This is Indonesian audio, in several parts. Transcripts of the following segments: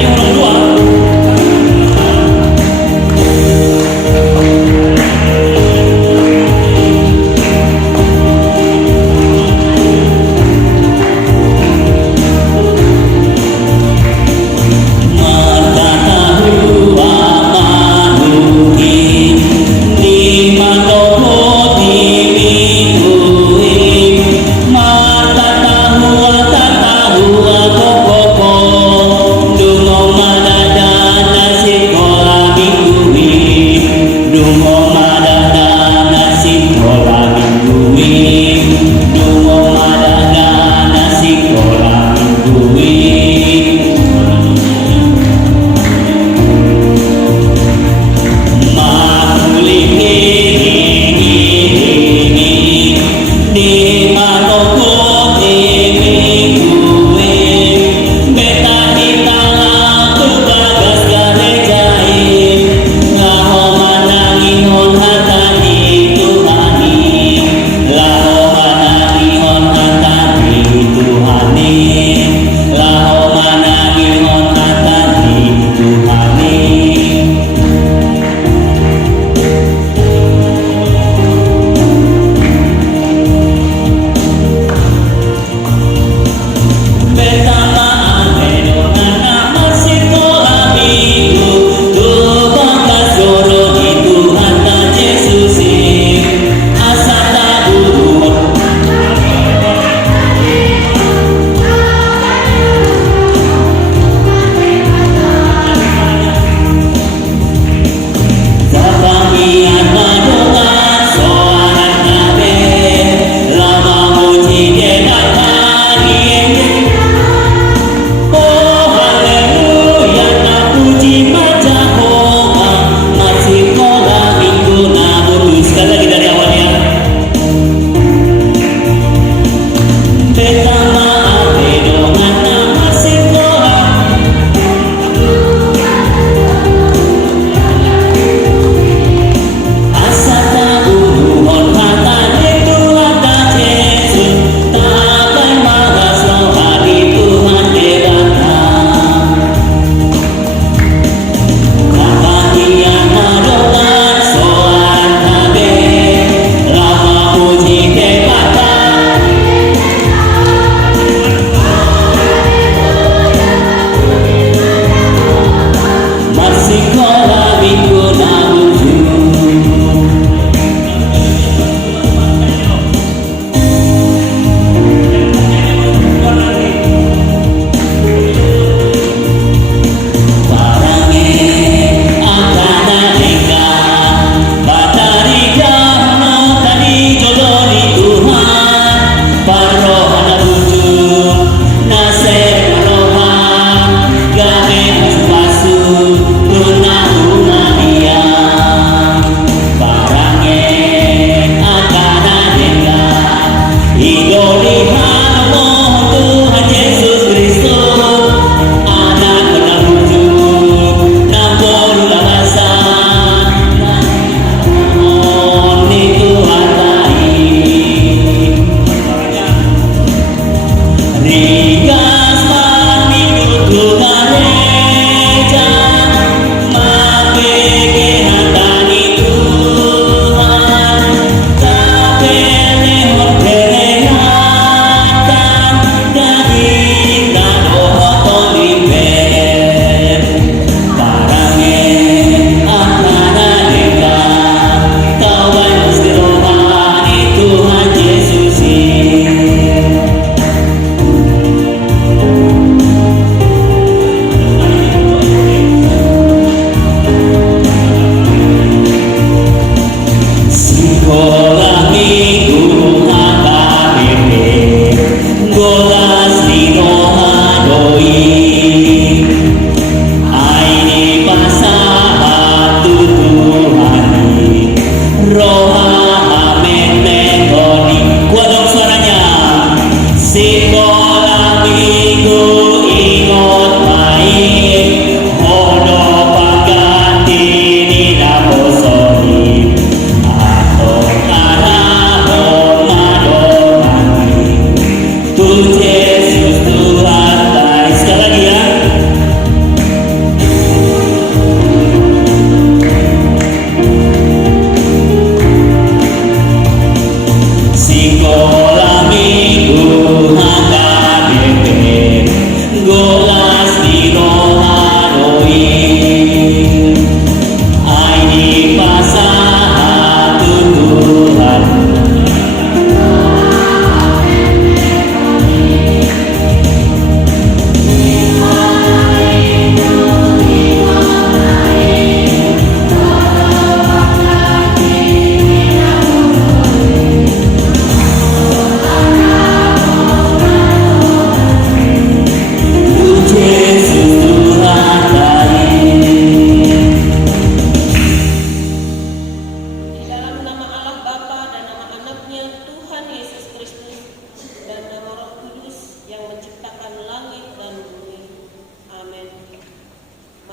Ayo orang kedua.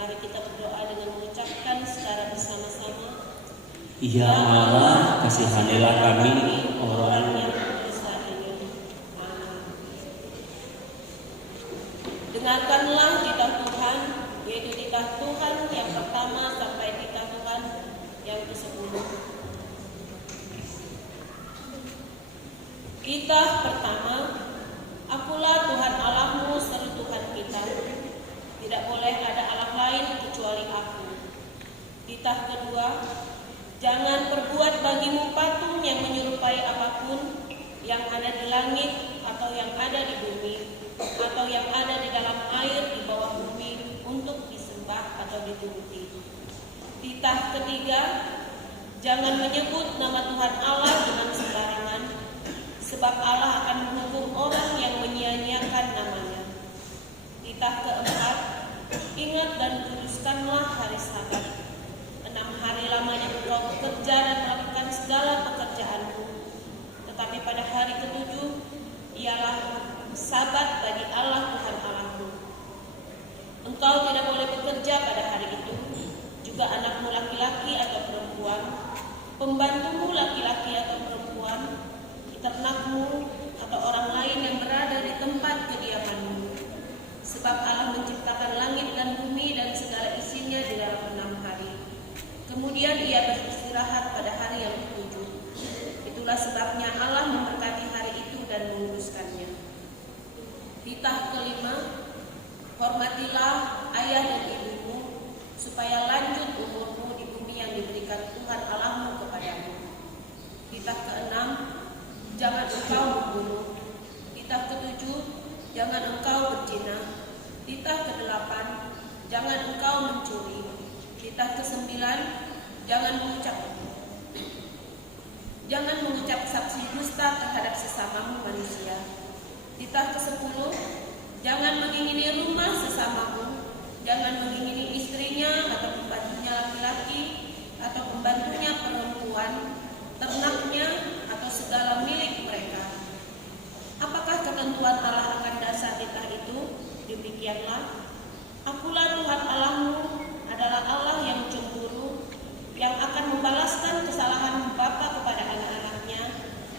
Mari kita berdoa dengan mengucapkan secara bersama-sama. Ya Allah, kasihanilah kami orang yang berdosa ini. Amin. Dengarkanlah titah Tuhan, yaitu titah Tuhan yang pertama sampai titah Tuhan yang ke-10. Titah pertama, Akulah Tuhan Allahmu seru Tuhan kita. Tidak boleh ada Allah lain kecuali Aku. Titah kedua, jangan perbuat bagimu patung yang menyerupai apapun yang ada di langit atau yang ada di bumi atau yang ada di dalam air di bawah bumi untuk disembah atau dituruti. Titah ketiga, jangan menyebut nama Tuhan Allah dengan sembarangan, sebab Allah akan menghukum orang yang menyia-nyiakan namanya. Titah keempat, ingat dan kuduskanlah hari Sabat. 6 hari lamanya engkau bekerja dan melakukan segala pekerjaanmu, tetapi pada hari ke-7 ialah Sabat bagi Allah Tuhan Allahmu. Engkau tidak boleh bekerja pada hari itu, juga anakmu laki-laki atau perempuan, pembantumu laki-laki atau perempuan, ternakmu atau orang lain yang berada di tempat kediamanmu. Sebab Allah menciptakan langit dan bumi dan segala isinya di dalam 6 hari. Kemudian ia beristirahat pada hari yang ke-7. Itulah sebabnya Allah memberkati hari itu dan menguduskannya. Titah kelima, hormatilah ayah dan ibumu, supaya lanjut umurmu di bumi yang diberikan Tuhan Allahmu kepadamu. Titah keenam, jangan engkau membunuh. Titah ke-7, jangan engkau berzina. Titah ke-8, jangan engkau mencuri. Titah ke-9, jangan mengucap saksi dusta terhadap sesamamu manusia. Titah ke-10, jangan mengingini rumah sesamamu, jangan mengingini istrinya atau pembantunya laki-laki atau pembantunya perempuan, ternaknya atau segala milik mereka. Apakah ketentuan Allah akan dasar titah itu? Demikianlah, Akulah Tuhan Allahmu adalah Allah yang cemburu, yang akan membalaskan kesalahan bapa kepada anak-anaknya,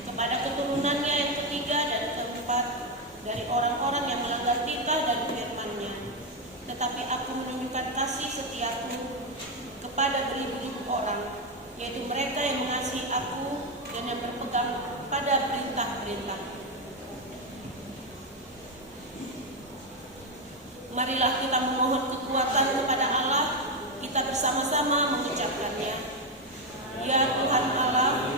kepada keturunannya yang ketiga dan keempat dari orang-orang yang melanggar titah dan firman-Nya. Tetapi Aku menunjukkan kasih setiaku kepada beribu-ribu orang, yaitu mereka yang mengasihi Aku dan yang berpegang pada perintah-perintah. Marilah kita memohon kekuatan kepada Allah, kita bersama-sama mengucapkannya. Ya Tuhan Allah,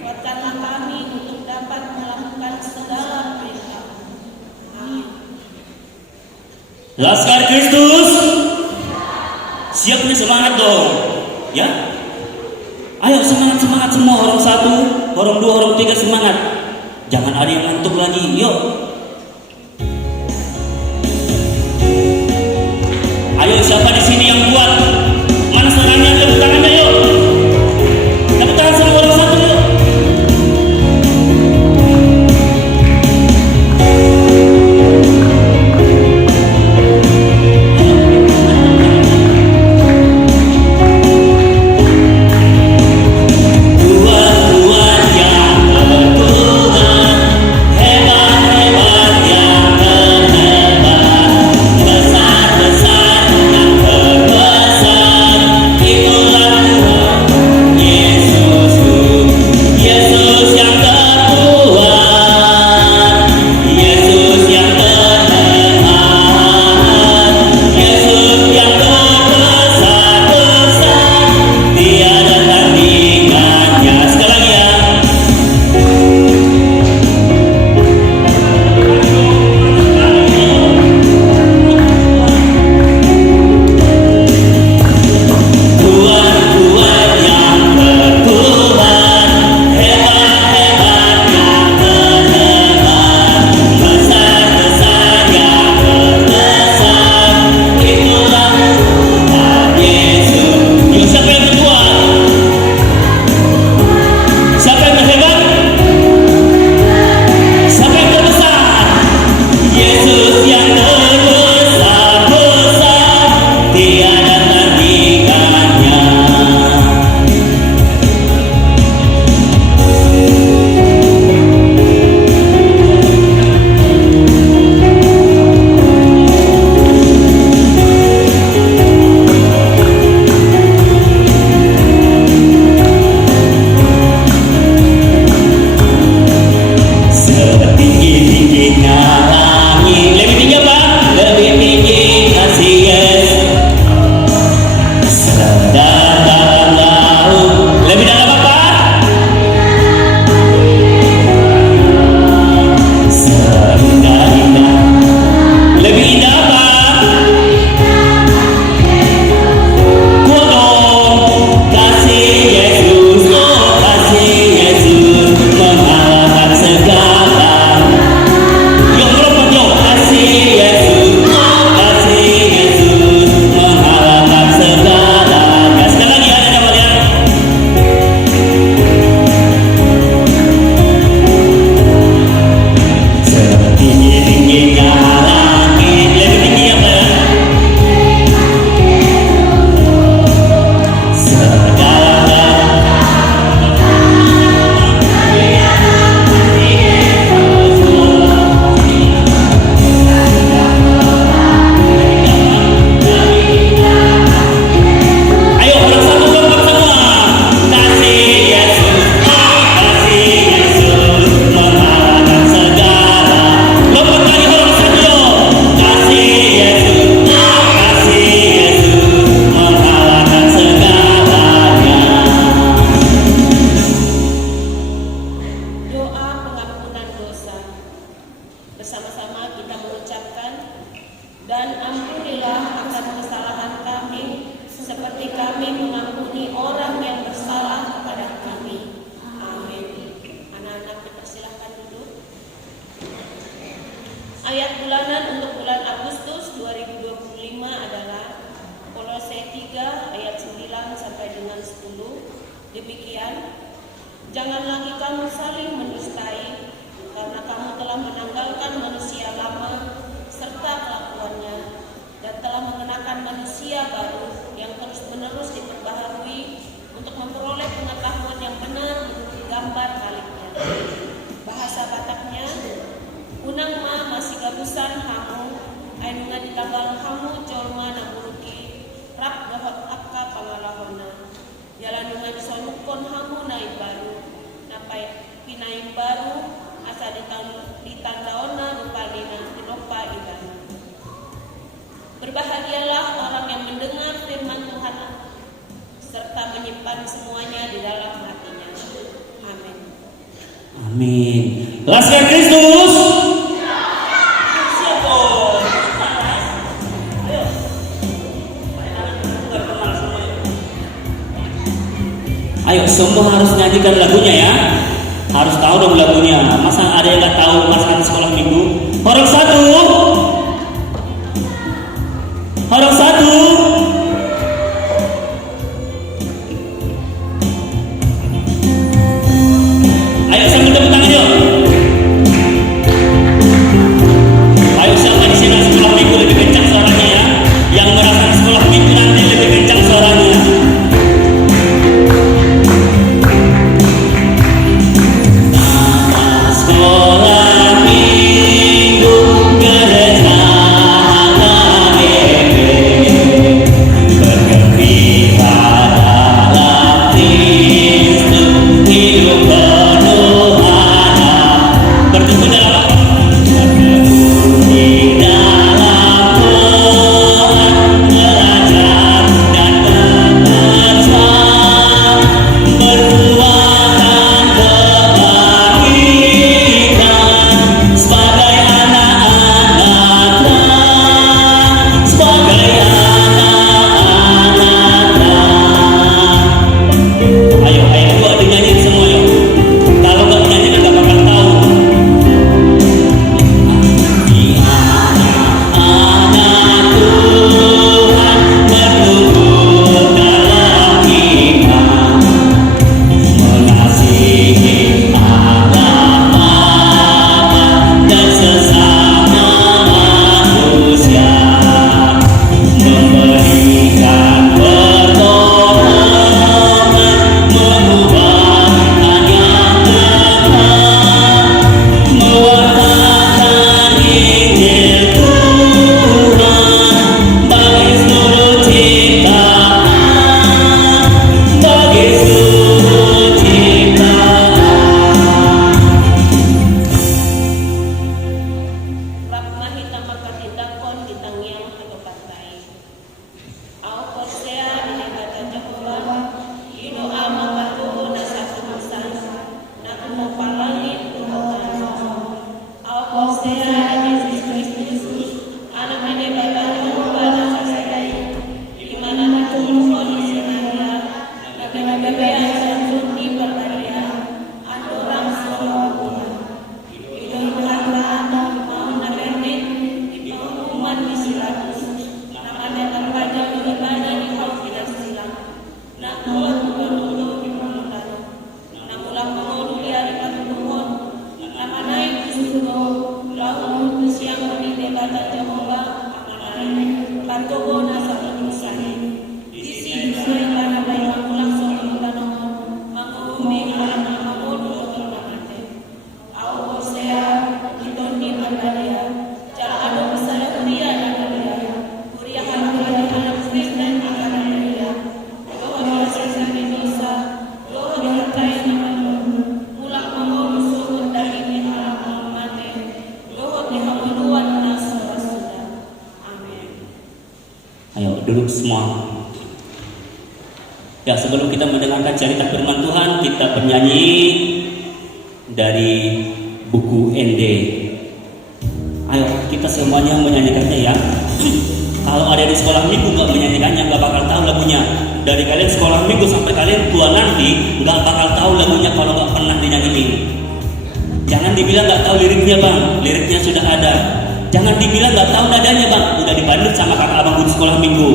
kuatkanlah kami untuk dapat melakukan segala perintah. Amin. Laskar Kristus, siap nih, semangat dong, ya? Ayo semangat semua, orang 1, orang 2, orang 3 semangat. Jangan ada yang ngantuk lagi, yuk. Ayo siapa di sini yang kuat? Mana senangnya? Tepuk tangannya yuk. Tepuk tangan semua orang 1 yuk. Kuat yang berguna, hebat yang terhebat, besar Demikian, jangan lagi kamu saling mendustai, karena kamu telah menanggalkan manusia lama serta kelakuannya, dan telah mengenakan manusia baru yang terus-menerus diperbaharui untuk memperoleh pengetahuan yang benar menurut gambar kaliknya. Bahasa Bataknya, unang ma masih gabusan hamu, ainunga ditanggal hamu jolma namuruki, rap gahot akka pangalahona. Jalan dengan sonukon hamu naik baru, napai pinaim baru, asa ditandaona rupalina dinopa ibana. Berbahagialah orang yang mendengar firman Tuhan serta menyimpan semuanya di dalam hatinya. Amin. Amin. Laskar Kristus. Siapa? Ayo. Ayo, semua harus nyanyikan lagunya ya. Harus tahu dong lagunya. Masa ada yang nggak tahu masakan sekolah minggu? Orang satu. Orang satu. Ayo sambil tepuk tangan yuk. Ayo siapa di sini sekolah minggu lebih kencang suaranya ya. Yang merasakan sekolah minggu nanti lebih kencang suaranya. Sekolah minggu gereja duduk semua. Ya, sebelum kita mendengarkan cerita firman Tuhan, kita bernyanyi dari buku ND. Ayo kita semuanya menyanyikannya ya. Kalau ada di sekolah minggu nggak menyanyikannya, nggak bakal tahu lagunya. Dari kalian sekolah minggu sampai kalian tua nanti, nggak bakal tahu lagunya kalau nggak pernah dinyanyiin. Jangan dibilang nggak tahu liriknya bang, liriknya sudah ada. Jangan dibilang nggak tahu nadanya bang, udah dibanding sama kakak abang di sekolah minggu.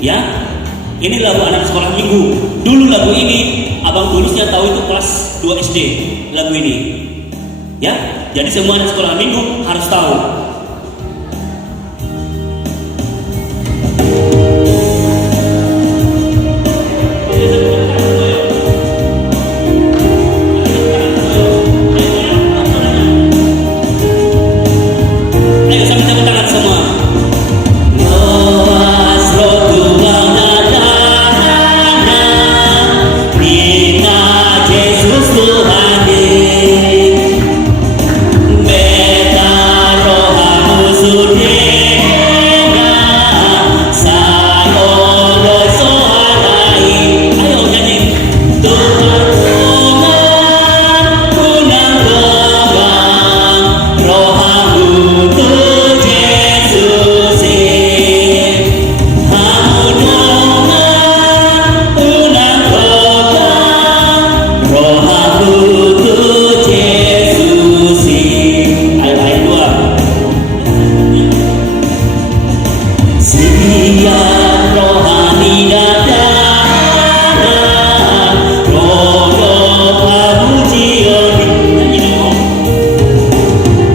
Ya, ini lagu anak sekolah minggu. Dulu lagu ini abang tulisnya tahu itu kelas 2 SD lagu ini. Ya, jadi semua anak sekolah minggu harus tahu. Ayo sambil tepuk tangan semua. Loas rotuang dadana, Rina Yesus Tuhan Beta rohamu sudena, sayo soharai. Ayo nyanyi. Tuhan Tuhan unang doang, rohamu tu Yesus hamu dongan unang doang, rohamu tu Yesus. Ayo ayat 2. Siang rohani dadana, roh kamu jioni. Nyanyi dong.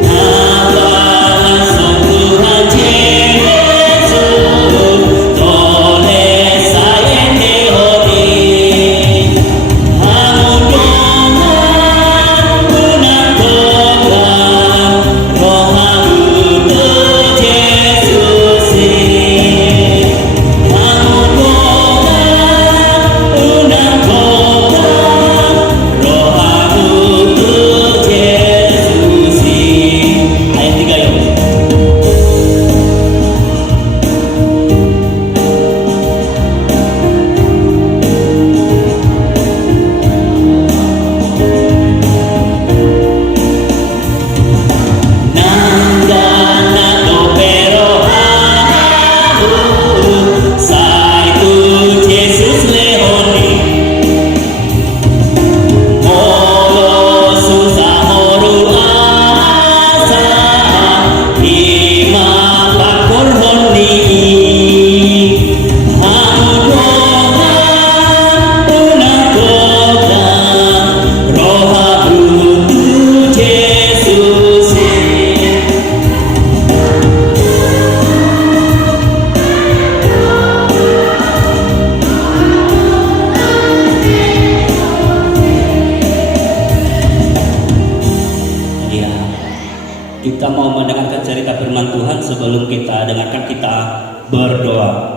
Nabalan Tuhan Yesus, toleh saya tehoni. Hamu dongan unang doang, rohamu tu Yesus. Hamu dongan unang doang, rohamu tu Yesus. Ayat 3 yuk. Nanggana dopero hamu, saitu Yesus lehoni. Molo susah moru asa, ima pakor honi. Hamu dongan unang doang, rohamu tu Yesus. Ya, kita mau mendengarkan cerita firman Tuhan. Sebelum kita dengarkan, kita berdoa.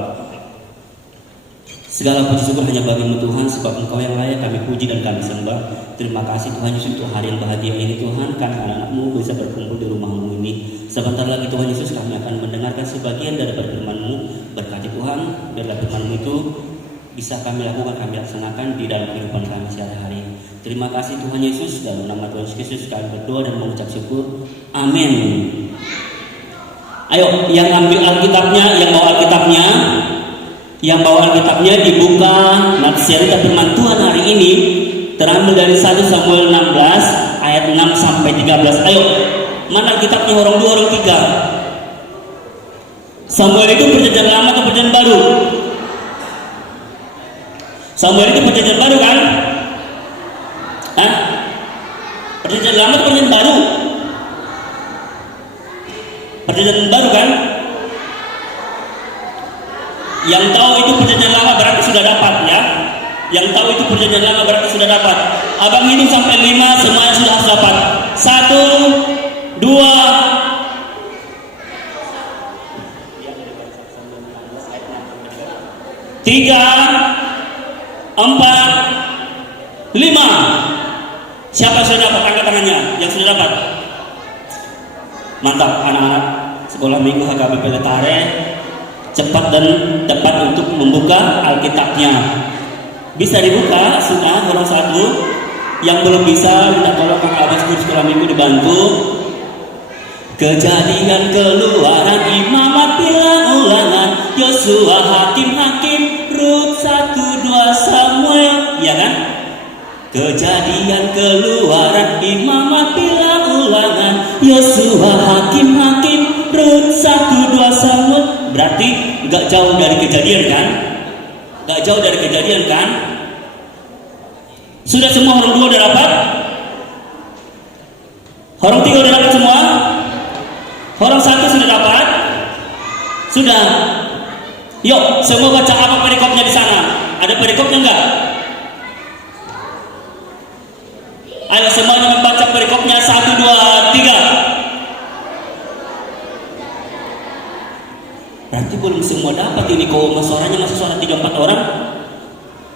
Segala puji syukur hanya bagimu Tuhan, sebab Engkau yang layak kami puji dan kami sembah. Terima kasih Tuhan Yesus untuk hari yang bahagia ini Tuhan, karena anak-anak-Mu bisa berkumpul di rumah-Mu ini. Sebentar lagi Tuhan Yesus kami akan mendengarkan sebagian dari firman-Mu. Berkati Tuhan, biarlah firman-Mu itu bisa kami lakukan, kami laksanakan di dalam kehidupan kami sehari-hari. Terima kasih Tuhan Yesus, dalam nama Tuhan Yesus kami berdoa dan mengucap syukur. Amin. Ayo, yang ambil Alkitabnya, yang bawa Alkitabnya dibuka. Nah, cerita firman Tuhan hari ini terambil dari 1 Samuel 16 ayat 6 sampai 13. Ayo, mana Alkitabnya, orang 2 orang 3? Samuel itu perjanjian lama atau perjanjian baru? Samuel itu perjanjian baru kan? Hah? Perjanjian lama atau perjanjian baru? Perjanjian baru kan? Yang tahu itu perjanjian lama berarti sudah dapat ya. Yang tahu itu perjanjian lama berarti sudah dapat. Abang hitung sampai 5, semuanya sudah harus dapat. 1, 2, 3, 4, 5. Siapa sudah dapat? Angkat tangannya yang sudah dapat. Mantap anak-anak sekolah minggu HKBP Letare, cepat dan tepat untuk membuka Alkitabnya. Bisa dibuka sudah orang satu. Yang belum bisa minta tolong Kang Abbas guru sekolah minggu dibantu. Kejadian, Keluaran, Imamat, Bilangan, Ulangan, Yosua, Hakim, Rut, 1, 2 Samuel, ya kan? Kejadian, Keluaran, Imamat, Bilangan, Ulangan, Yosua, Hakim, Rut, 1, 2 Samuel. Berarti nggak jauh dari Kejadian kan? Nggak jauh dari Kejadian kan? Sudah semua orang 2 udah dapat? Orang 3 udah dapat semua? Orang 1 sudah dapat? Sudah. Yuk, semua baca apa perikopnya di sana? Ada perikopnya enggak? Ayo semuanya membaca perikopnya 1, 2, 3. Berarti belum semua dapat ini, kok suaranya masih suara 3-4 orang.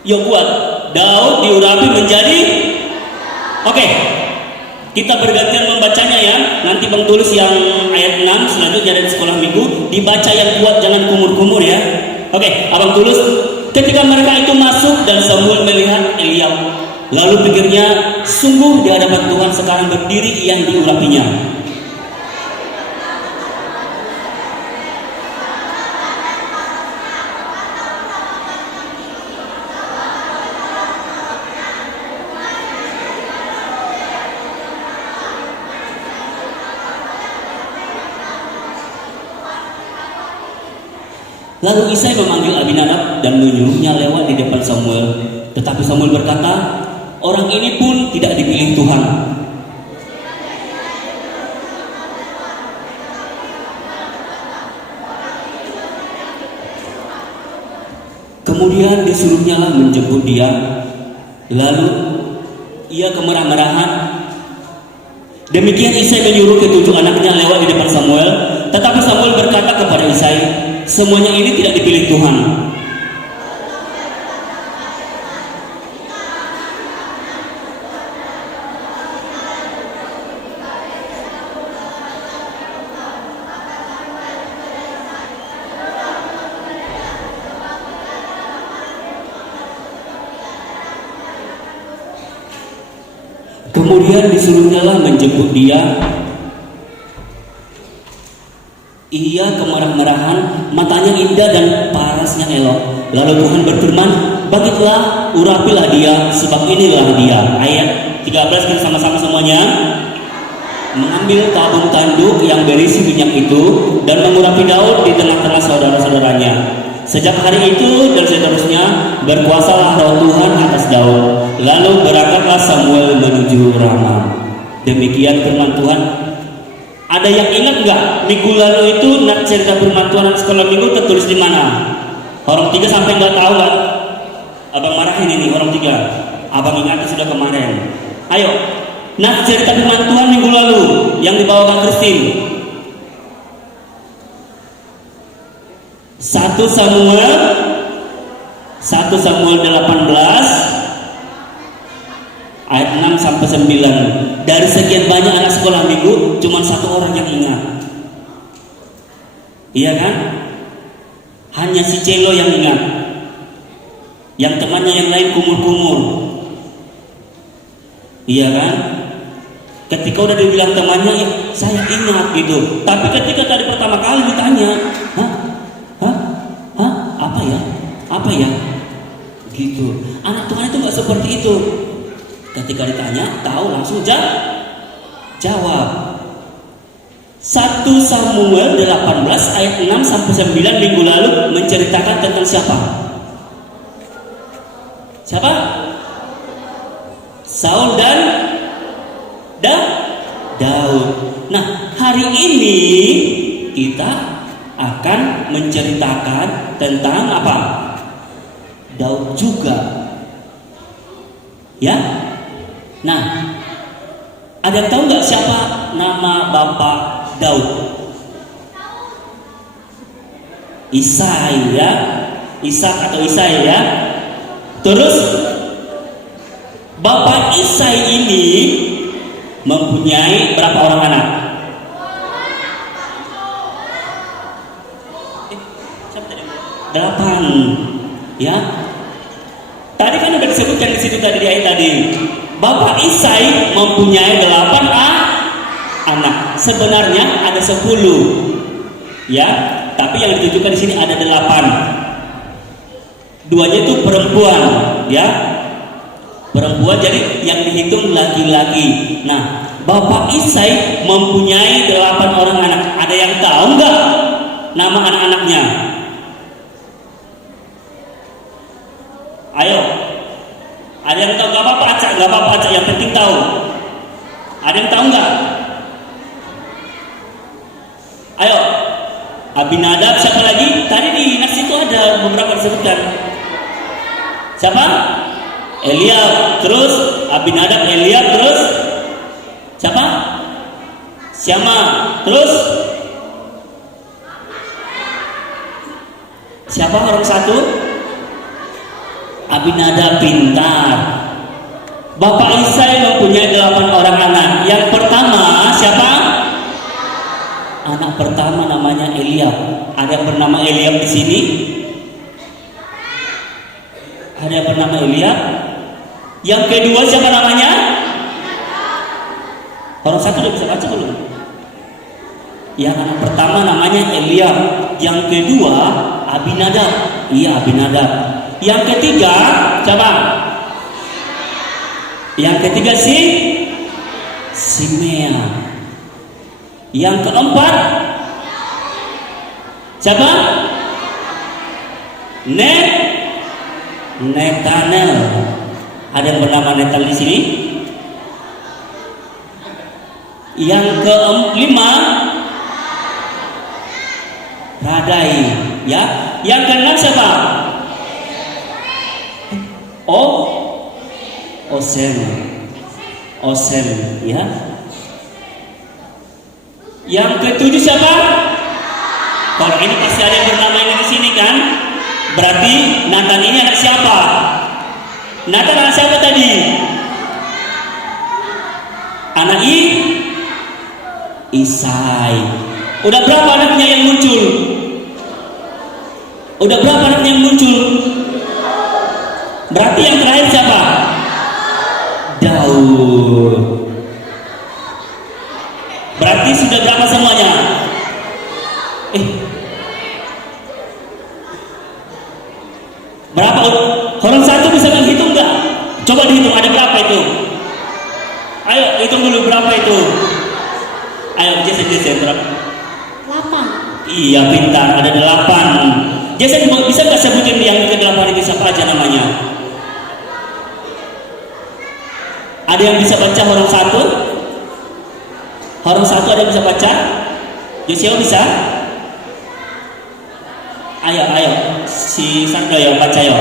Yuk kuat. Daud diurapi menjadi. Oke. Kita bergantian membacanya ya. Nanti Bang tulis yang ayat 6 selanjutnya dari sekolah minggu. Dibaca yang kuat, jangan kumur-kumur ya. Oke, Abang tulis. Ketika mereka itu masuk dan Samuel melihat Eliab, lalu pikirnya, sungguh di hadapan Tuhan sekarang berdiri yang diurapinya. Lalu Isai memanggil Abinadab dan menyuruhnya lewat di depan Samuel. Tetapi Samuel berkata, orang ini pun tidak dipilih Tuhan. Kemudian disuruhnyalah menjemput dia. Lalu ia kemerah-merahan. Demikian Isai menyuruh ke-7 anaknya lewat di depan Samuel. Tetapi Samuel berkata kepada Isai, semuanya ini tidak dipilih Tuhan. Kemudian disuruhnyalah menjemput dia. Ia kemerah-merahan, matanya indah dan parasnya elok. Lalu Tuhan berfirman, bangkitlah, urapilah dia, sebab inilah dia. Ayat 13 kita sama-sama semuanya. Mengambil tabung tanduk yang berisi minyak itu dan mengurapi Daud di tengah-tengah saudara-saudaranya. Sejak hari itu dan seterusnya berkuasalah roh Tuhan atas Daud. Lalu berangkatlah Samuel menuju Rama. Demikian firman Tuhan. Ada yang ingat nggak minggu lalu itu cerita firman Tuhan sekolah minggu tertulis di mana? Orang 3 sampai nggak tahu kan? Abang marahin ini orang 3. Abang ingat sudah kemarin. Ayo, cerita firman Tuhan minggu lalu yang dibawakan Christine. 1 Samuel 18 ayat 6 sampai 9. Dari sekian banyak anak sekolah minggu, cuma 1 orang yang ingat. Iya kan? Hanya si Celo yang ingat. Yang temannya yang lain kumur-kumur. Iya kan? Ketika udah dibilang temannya, ya saya ingat gitu. Tapi ketika tadi pertama kali ditanya, apa ya? Gitu. Anak Tuhan itu nggak seperti itu. Ketika ditanya, tahu langsung jawab. 1 Samuel 18 ayat 6 sampai 9 minggu lalu menceritakan tentang siapa? Siapa? Saul dan Daud. Nah, hari ini kita akan menceritakan tentang apa? Daud juga. Ya? Nah, ada yang tahu nggak siapa nama bapak Daud? Isai ya, Ishak atau Isai ya. Terus bapak Isai ini mempunyai berapa orang anak? 8 ya. Tadi kan udah disebutkan di situ tadi di ayat tadi. Bapak Isai mempunyai 8 anak. Sebenarnya ada 10. Ya, tapi yang ditunjukkan di sini ada 8. 2-nya itu perempuan, ya. Perempuan jadi yang dihitung laki-laki. Nah, Bapak Isai mempunyai 8 orang anak. Ada yang tahu nggak nama anak-anaknya? Ada yang tahu? Gak apa-apa acak, gak apa-apa acak. Yang penting tahu. Ada yang tahu nggak? Ayo. Abinadab, siapa lagi? Tadi di nas itu ada beberapa disebutkan. Siapa? Eliab. Terus Abinadab, Eliab. Terus siapa? Syama. Terus siapa orang satu? Abinadab pintar. Bapak Isai mempunyai 8 orang anak. Yang pertama siapa? Anak pertama namanya Eliab. Ada yang bernama Eliab di sini? Ada yang bernama Eliab? Yang kedua siapa namanya? Orang satu udah bisa baca belum? Yang anak pertama namanya Eliab. Yang kedua Abinadab. Iya, Abinadab. Yang ketiga siapa? Yang ketiga Simea. Yang keempat siapa? Netanel. Ada yang bernama Netanel di sini? Yang kelima Radai, ya. Yang keenam siapa? Osem, ya. Yang ketujuh siapa? Kalau ini pasti ada yang bernama ini di sini kan? Berarti Nathan ini anak siapa? Nathan anak siapa tadi? Anak Isai. Udah berapa anaknya yang muncul? Udah berapa anaknya yang muncul? Berarti yang terakhir siapa? Daud. Berarti sudah berapa semuanya? Berapa? Orang satu bisa menghitung nggak? Coba dihitung, ada berapa itu? Ayo hitung dulu berapa itu. Ayo Jason berapa? 8. Iya pintar, ada 8. Jason bisa nggak sebutin yang ke-8 itu siapa aja namanya? Ada yang bisa baca orang satu? Orang satu ada yang bisa baca? Yosio bisa? Ayo si Sandra ya baca ya.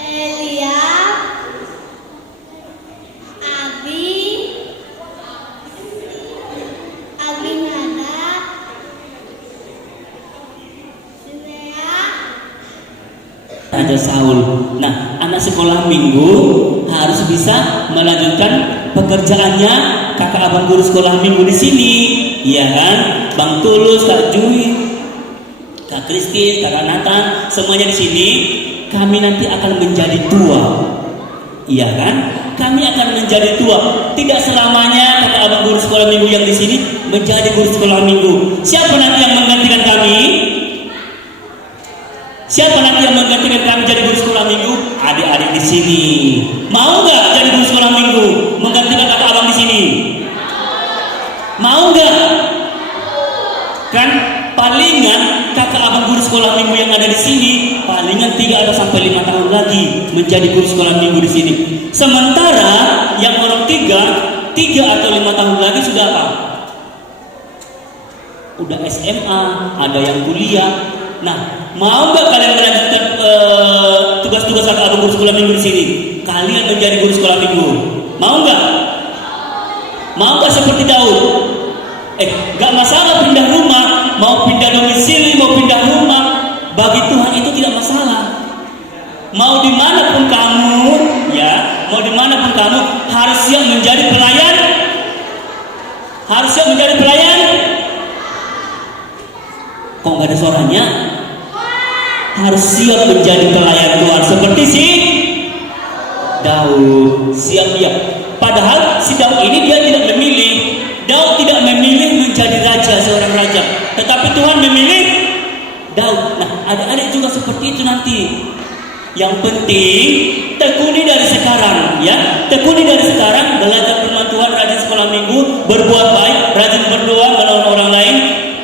Eliab, Abinadab, Simea, ada Saul. Nah, anak sekolah minggu harus bisa melanjutkan pekerjaannya kakak abang guru sekolah minggu di sini, iya kan? Bang Tulus, Kak Jui, Kak Kristi, Kak Nathan, semuanya di sini. Kami nanti akan menjadi tua, iya kan? Kami akan menjadi tua. Tidak selamanya kakak abang guru sekolah minggu yang di sini menjadi guru sekolah minggu. Siapa nanti yang menggantikan kami? Siapa nanti yang menggantikan kami jadi guru sekolah minggu? Adik-adik di sini. Mau nggak jadi guru sekolah minggu? Menggantikan kakak abang di sini? Mau nggak? Kan palingan kakak abang guru sekolah minggu yang ada di sini palingan 3 atau sampai 5 tahun lagi menjadi guru sekolah minggu di sini. Sementara yang orang 3 atau 5 tahun lagi sudah apa? Udah SMA, ada yang kuliah. Nah, mau nggak kalian melanjutkan tugas-tugas kakak abang guru sekolah minggu di sini? Kalian menjadi guru sekolah minggu. Mau nggak? Mau nggak seperti Daud? Nggak masalah pindah rumah, mau pindah domisili, mau pindah rumah. Bagi Tuhan itu tidak masalah. Mau dimanapun kamu, ya, mau dimanapun kamu harus siap menjadi pelayan. Harus siap menjadi pelayan. Kok nggak ada suaranya? Harus siap menjadi pelayan Tuhan seperti si Daud. Siap ya. Padahal si Daud ini dia tidak memilih. Daud tidak memilih menjadi raja, seorang raja. Tetapi Tuhan memilih Daud. Nah, adik-adik juga seperti itu nanti. Yang penting tekuni dari sekarang, ya. Tekuni dari sekarang, belajar firman Tuhan, rajin sekolah minggu, berbuat baik, rajin berdoa, menolong orang lain.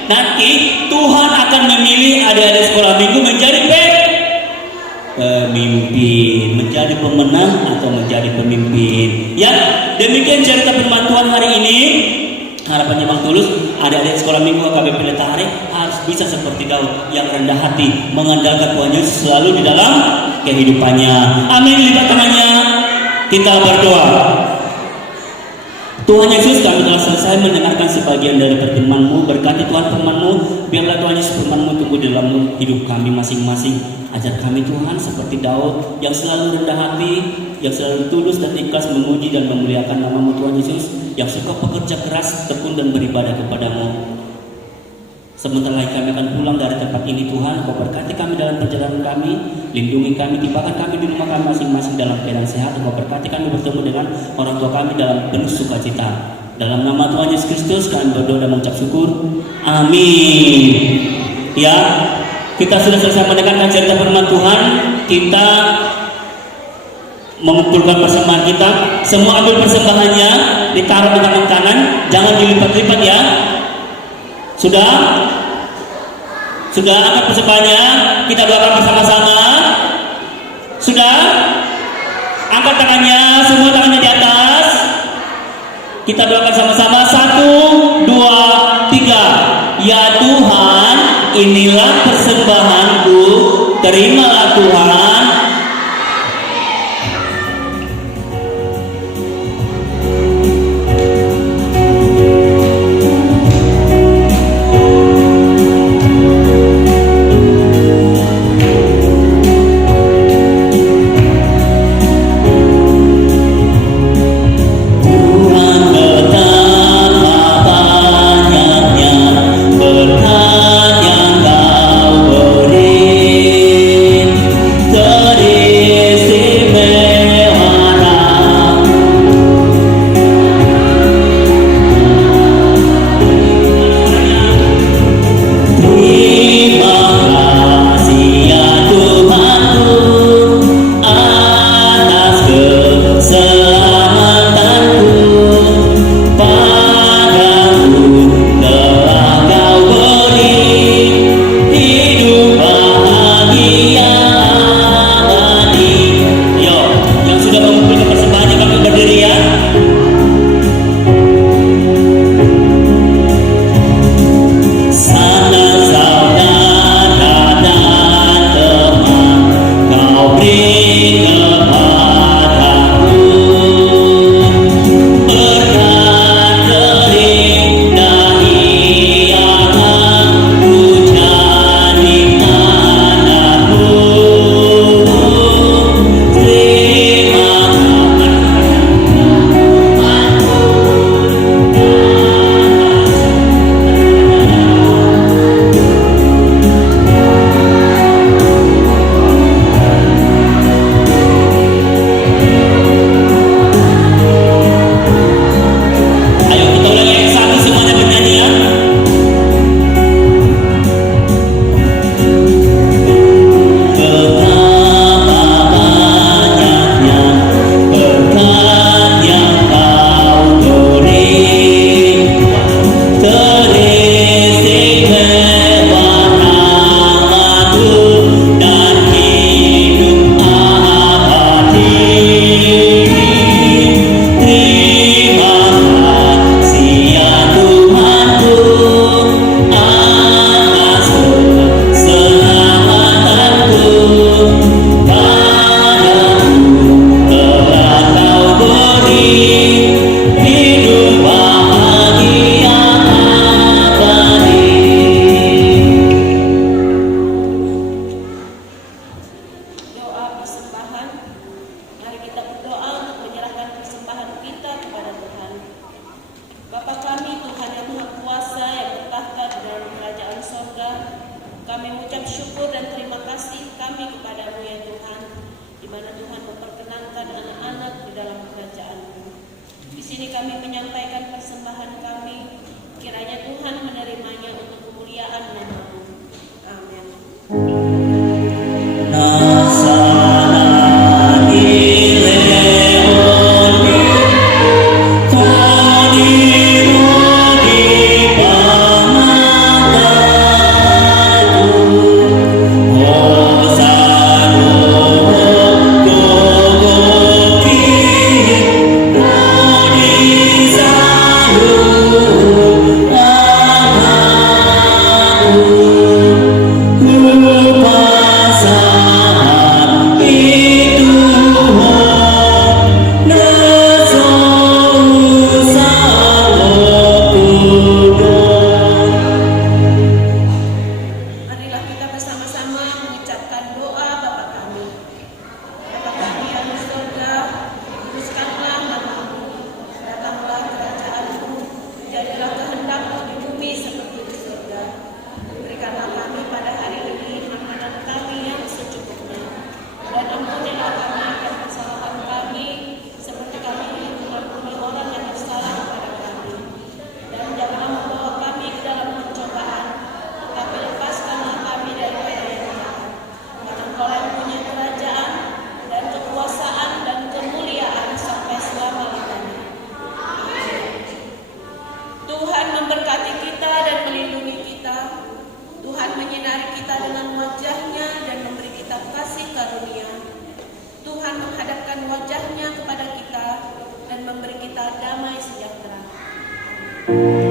nanti Tuhan akan memilih adik-adik sekolah minggu menjadi pemimpin, menjadi pemenang atau menjadi pemimpin. Ya, demikian cerita firman Tuhan hari ini. Harapannya Bang Tulus, adik-adik sekolah minggu KBP Letahare harus bisa seperti Daud yang rendah hati, mengandalkan Tuhan Yesus selalu di dalam kehidupannya. Amin. Lipat tangannya, kita berdoa. Tuhan Yesus, kami telah selesai mendengarkan sebagian dari firman-Mu. Berkati Tuhan firman-Mu, biarlah Tuhan Yesus firman-Mu tumbuh dalam hidup kami masing-masing. Ajar kami Tuhan seperti Daud yang selalu rendah hati, yang selalu tulus dan ikhlas memuji dan memuliakan nama-Mu Tuhan Yesus, yang suka bekerja keras, tekun dan beribadah kepada-Mu. Sebentar lagi kami akan pulang dari tempat ini Tuhan. Kau berkati kami dalam perjalanan kami, lindungi kami, timpakan kami di rumah kami masing-masing dalam keadaan sehat. Kau berkati kami bertemu dengan orang tua kami dalam penuh sukacita. Dalam nama Tuhan Yesus Kristus kami berdoa dan mengucap syukur. Amin. Ya, kita sudah selesai mendengarkan cerita firman Tuhan. Kita mengumpulkan persembahan kita. Semua ambil persembahannya, ditaruh di tangan kanan, jangan dilipat-lipat ya. Sudah angkat persembahannya, kita doakan bersama-sama. Sudah? Angkat tangannya, semua tangannya di atas. Kita doakan sama-sama. 1, 2, 3. Ya Tuhan, inilah persembahanku. Terimalah Tuhan. memberkati kita dan melindungi kita. Tuhan menyinari kita dengan wajah-Nya dan memberi kita kasih karunia. Tuhan menghadapkan wajah-Nya kepada kita dan memberi kita damai sejahtera.